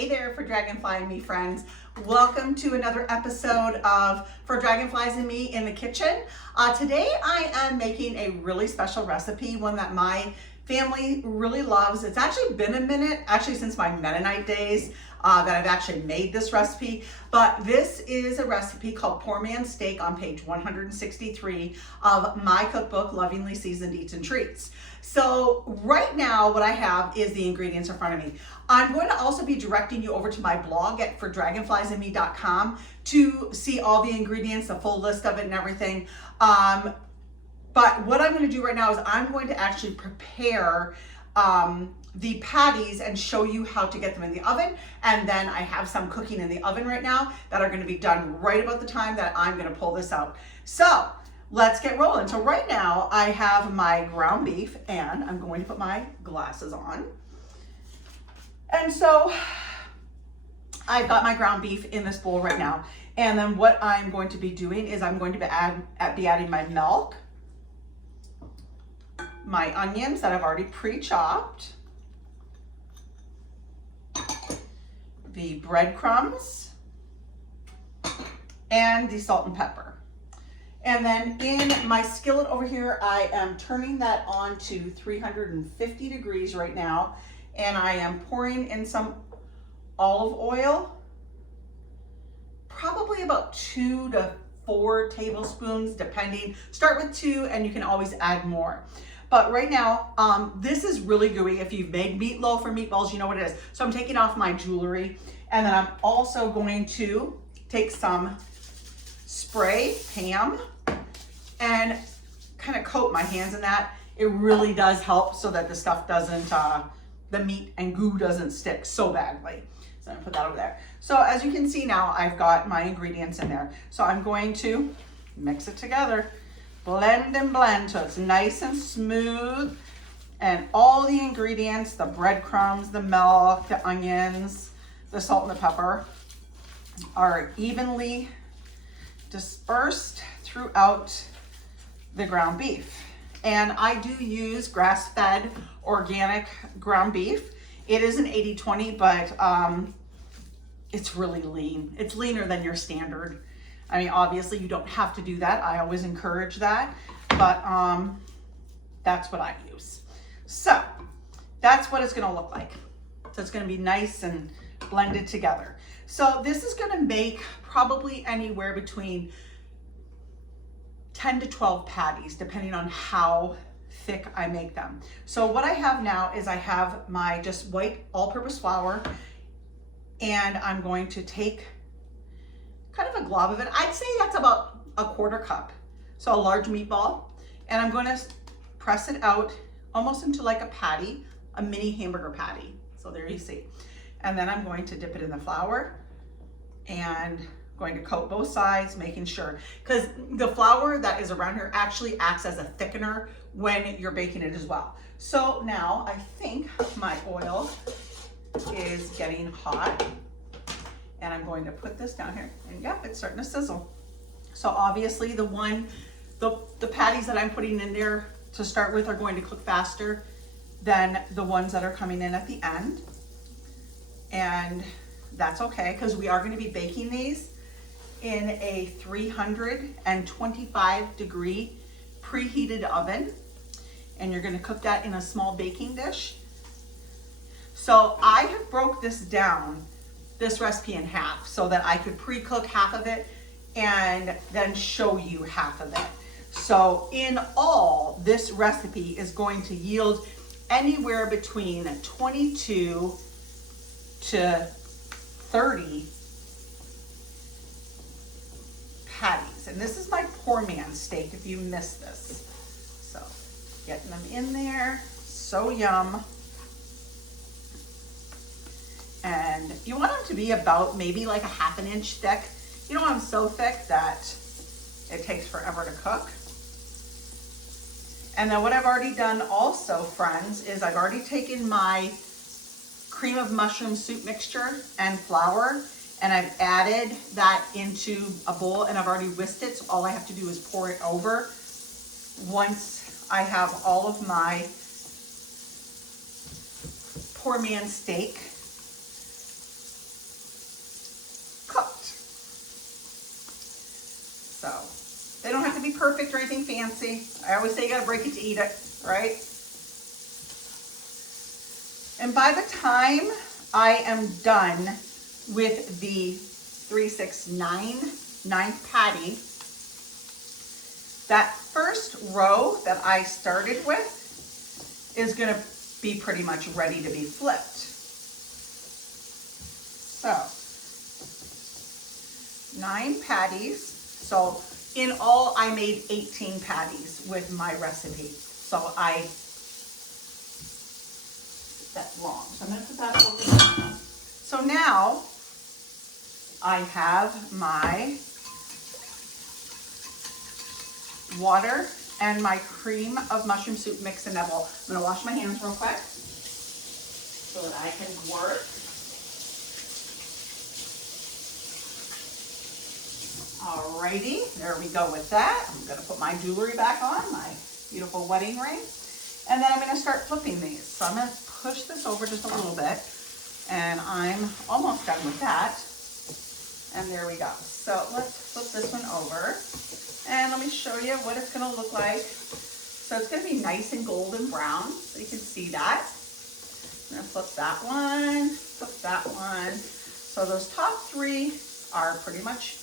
Hey there for Dragonfly and Me friends. Welcome to another episode of For Dragonflies and Me in the Kitchen. Today I am making a really special recipe, one that my family really loves. It's actually been a minute, actually since my Mennonite days, that I've actually made this recipe. But this is a recipe called Poor Man's Steak on page 163 of my cookbook, Lovingly Seasoned Eats and Treats. So right now what I have is the ingredients in front of me. I'm going to also be directing you over to my blog at fordragonfliesandme.com to see all the ingredients, the full list of it and everything. But what I'm going to do right now is I'm going to actually prepare the patties and show you how to get them in the oven. And then I have some cooking in the oven right now that are going to be done right about the time that I'm going to pull this out. So let's get rolling. So right now I have my ground beef and I'm going to put my glasses on. And so I've got my ground beef in this bowl right now. And then what I'm going to be doing is I'm going to be adding my milk, my onions that I've already pre-chopped, the breadcrumbs, and the salt and pepper. And then in my skillet over here, I am turning that on to 350 degrees right now. And I am pouring in some olive oil, probably about 2 to 4 tablespoons, depending. Start with 2 and you can always add more. But right now, this is really gooey. If you've made meatloaf or meatballs, you know what it is. So I'm taking off my jewelry. And then I'm also going to take some spray Pam and kind of coat my hands in that. It really does help so that the stuff doesn't, the meat and goo doesn't stick so badly. So I'm gonna put that over there. So as you can see now, I've got my ingredients in there. So I'm going to mix it together. Blend and blend so it's nice and smooth, and all the ingredients, the breadcrumbs, the milk, the onions, the salt and the pepper are evenly dispersed throughout the ground beef. And I do use grass-fed organic ground beef. It is an 80-20, but it's really lean. It's leaner than your standard. I mean, obviously you don't have to do that. I always encourage that, but that's what I use. So that's what it's gonna look like. So it's gonna be nice and blended together. So this is gonna make probably anywhere between 10 to 12 patties, depending on how thick I make them. So what I have now is I have my just white all-purpose flour, and I'm going to take kind of a glob of it. I'd say that's about a 1/4 cup. So a large meatball. And I'm going to press it out almost into like a patty, a mini hamburger patty. So there you see. And then I'm going to dip it in the flour and going to coat both sides, making sure, because the flour that is around here actually acts as a thickener when you're baking it as well. So now I think my oil is getting hot. And I'm going to put this down here, and yep, it's starting to sizzle. So obviously the patties that I'm putting in there to start with are going to cook faster than the ones that are coming in at the end. And that's okay, because we are going to be baking these in a 325 degree preheated oven. And you're going to cook that in a small baking dish. So I have broke this down, this recipe, in half so that I could pre-cook half of it and then show you half of it. So in all, this recipe is going to yield anywhere between 22 to 30 patties. And this is my poor man's steak if you missed this. So getting them in there, so yum. And you want them to be about maybe like a 1/2 inch thick. You don't want them so thick that it takes forever to cook. And then what I've already done also, friends, is I've already taken my cream of mushroom soup mixture and flour, and I've added that into a bowl, and I've already whisked it. So all I have to do is pour it over once I have all of my poor man's steak perfect or anything fancy. I always say you gotta break it to eat it, right? And by the time I am done with the 369 9th patty, that first row that I started with is gonna be pretty much ready to be flipped. So 9 patties. So in all, I made 18 patties with my recipe. So that's wrong. So I'm gonna put that over there. So now I have my water and my cream of mushroom soup mix and nibble. I'm gonna wash my hands real quick so that I can work. Alrighty, there we go with that. I'm gonna put my jewelry back on, my beautiful wedding ring. And then I'm gonna start flipping these. So I'm gonna push this over just a little bit, and I'm almost done with that. And there we go. So let's flip this one over, and let me show you what it's gonna look like. So it's gonna be nice and golden brown, so you can see that. I'm gonna flip that one, flip that one. So those top 3 are pretty much,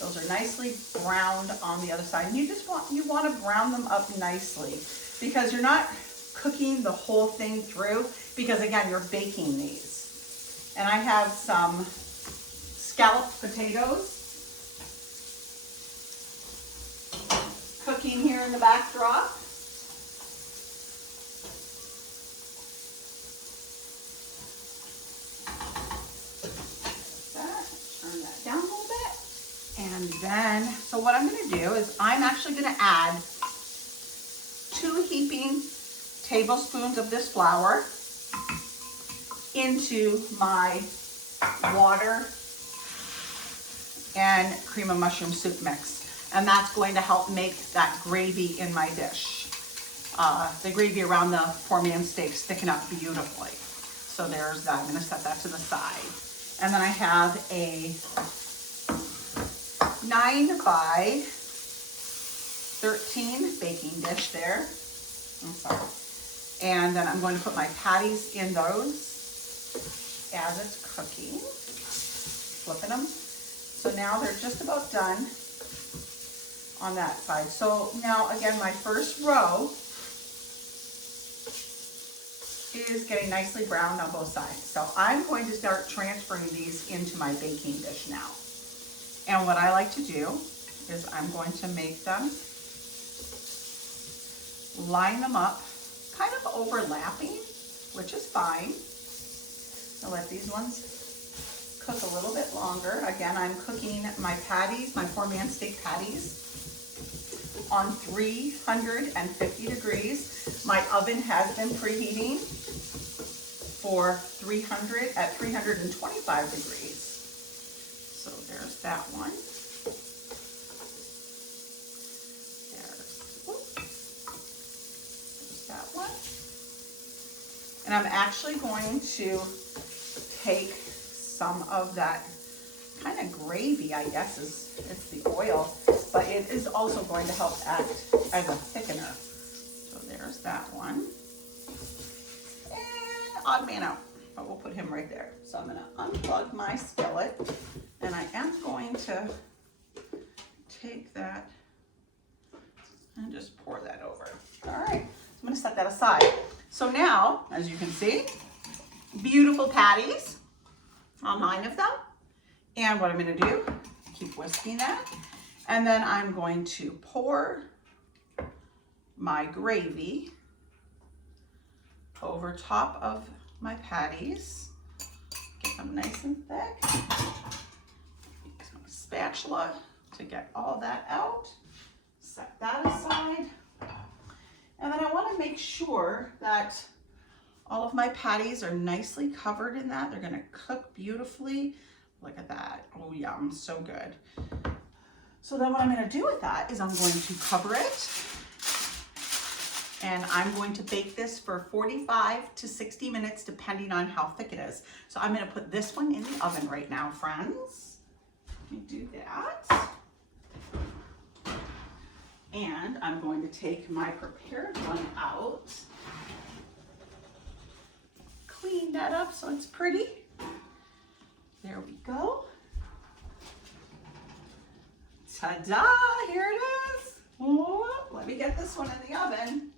those are nicely browned on the other side. And you want to brown them up nicely, because you're not cooking the whole thing through, because again, you're baking these. And I have some scalloped potatoes cooking here in the backdrop. Turn that down a little bit. And then, so what I'm gonna do is I'm actually gonna add 2 heaping tablespoons of this flour into my water and cream of mushroom soup mix. And that's going to help make that gravy in my dish. The gravy around the four-man steaks thicken up beautifully. So there's that. I'm gonna set that to the side. And then I have a 9 by 13 baking dish there. I'm sorry. And then I'm going to put my patties in those as it's cooking, flipping them. So now they're just about done on that side. So now again, my first row is getting nicely browned on both sides. So I'm going to start transferring these into my baking dish now. And what I like to do is I'm going to make them, line them up, kind of overlapping, which is fine. I'll let these ones cook a little bit longer. Again, I'm cooking my patties, my four-man steak patties, on 350 degrees. My oven has been preheating for 325 degrees. So there's that one. There's that one. And I'm actually going to take some of that kind of gravy, I guess it's the oil, but it is also going to help act as a thickener. So there's that one. And odd man out, but we'll put him right there. So I'm gonna unplug my skillet, and I am going to take that and just pour that over. All right, so I'm gonna set that aside. So now, as you can see, beautiful patties, all 9 of them. And what I'm gonna do, keep whisking that. And then I'm going to pour my gravy over top of my patties. Get them nice and thick. Use my spatula to get all that out. Set that aside. And then I want to make sure that all of my patties are nicely covered in that. They're gonna cook beautifully. Look at that. Oh yum, so good. So then what I'm gonna do with that is I'm going to cover it, and I'm going to bake this for 45 to 60 minutes, depending on how thick it is. So I'm gonna put this one in the oven right now, friends. Let me do that. And I'm going to take my prepared one out, clean that up so it's pretty. There we go. Ta-da, here it is. Oh, let me get this one in the oven.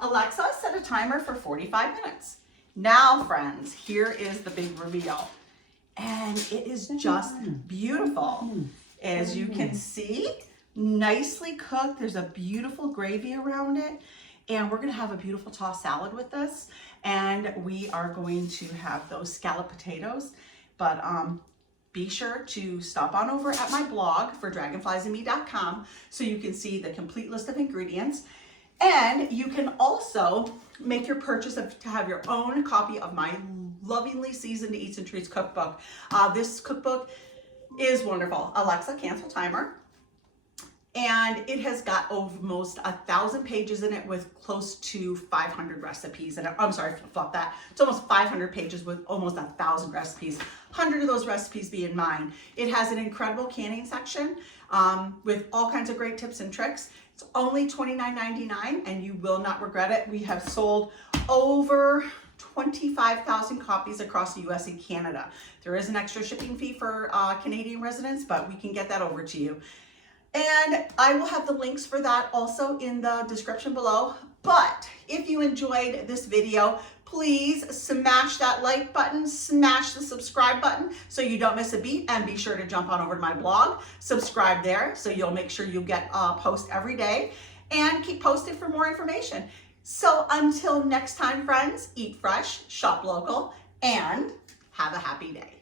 Alexa, set a timer for 45 minutes. Now, friends, here is the big reveal. And it is just beautiful. As you can see, nicely cooked. There's a beautiful gravy around it. And we're gonna have a beautiful tossed salad with this. And we are going to have those scalloped potatoes. But be sure to stop on over at my blog for dragonfliesandme.com so you can see the complete list of ingredients. And you can also make your purchase to have your own copy of my lovingly seasoned Eats and Treats cookbook. This cookbook is wonderful. Alexa, cancel timer. And it has got almost 1,000 pages in it with close to 500 recipes. And I'm sorry, flip that. It's almost 500 pages with almost 1,000 recipes. 100 of those recipes being mine. It has an incredible canning section with all kinds of great tips and tricks. It's only $29.99 and you will not regret it. We have sold over 25,000 copies across the US and Canada. There is an extra shipping fee for Canadian residents, but we can get that over to you. And I will have the links for that also in the description below. But if you enjoyed this video, please smash that like button, smash the subscribe button so you don't miss a beat, and be sure to jump on over to my blog, subscribe there so you'll make sure you get a post every day, and keep posted for more information. So until next time, friends, eat fresh, shop local, and have a happy day.